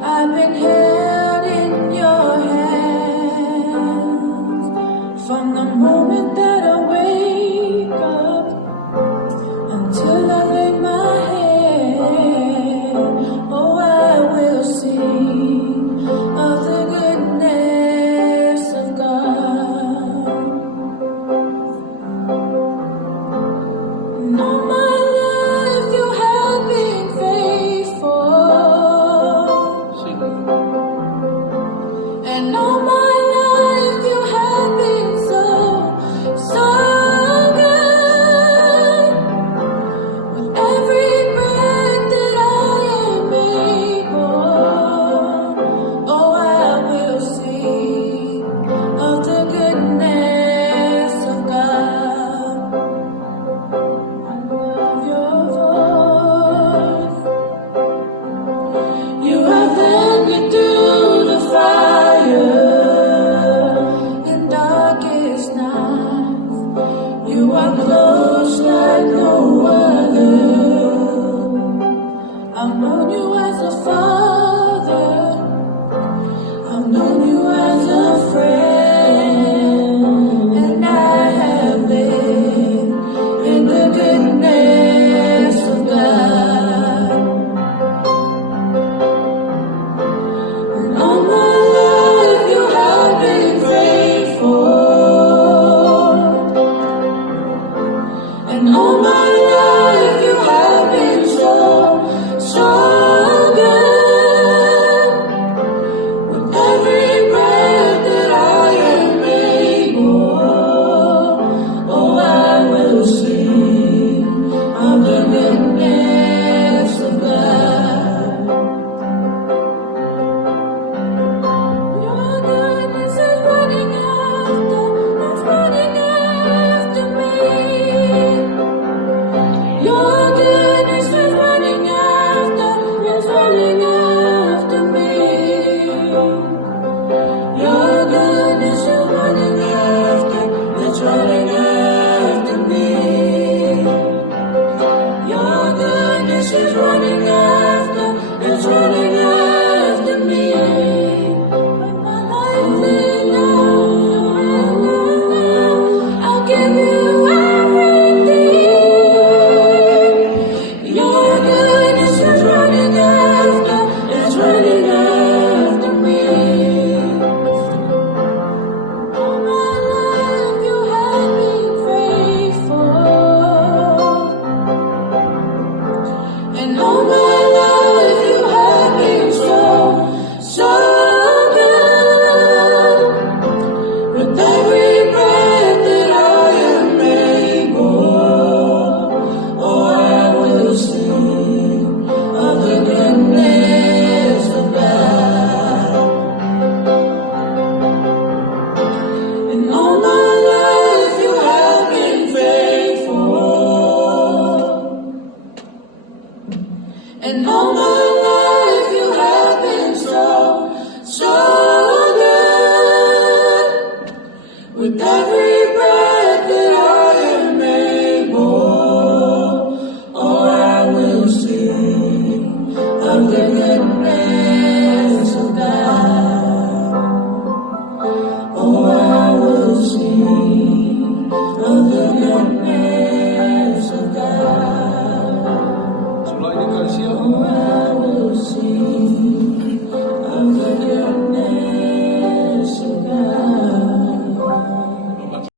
I've been held in your hands from the moment that I wake up until I lay my head. Oh, I will sing of the goodness of God. And all my life you have been faithful. And all my life you have been so good. With every breath that I am able, oh, I will sing of the goodness of God. I love your voice. You have led me through the fire in darkest nights. You are close like no other. I've known you as a father. I've known you as a friend, and I have lived in the goodness of God. And all my life you have been faithful. And all my life you have been so good. With every breath that I am able, oh, I will sing of the goodness of God. Your goodness is running after, it's running after me. Your goodness is running after, it's running after me. Your goodness is running after, it's running after me. Your goodness is running after, it's running after me. With my life laid down, I'll give you everything. Your goodness is running after, it's running after me. All my life you have been faithful. And all my life you have been so good. With every breath that I am able, oh, I will sing of the goodness of God. And all my life you have been faithful. And all my life you have been so good. With every breath that I am able, oh, I will sing of the goodness of God. Oh, I will sing of the goodness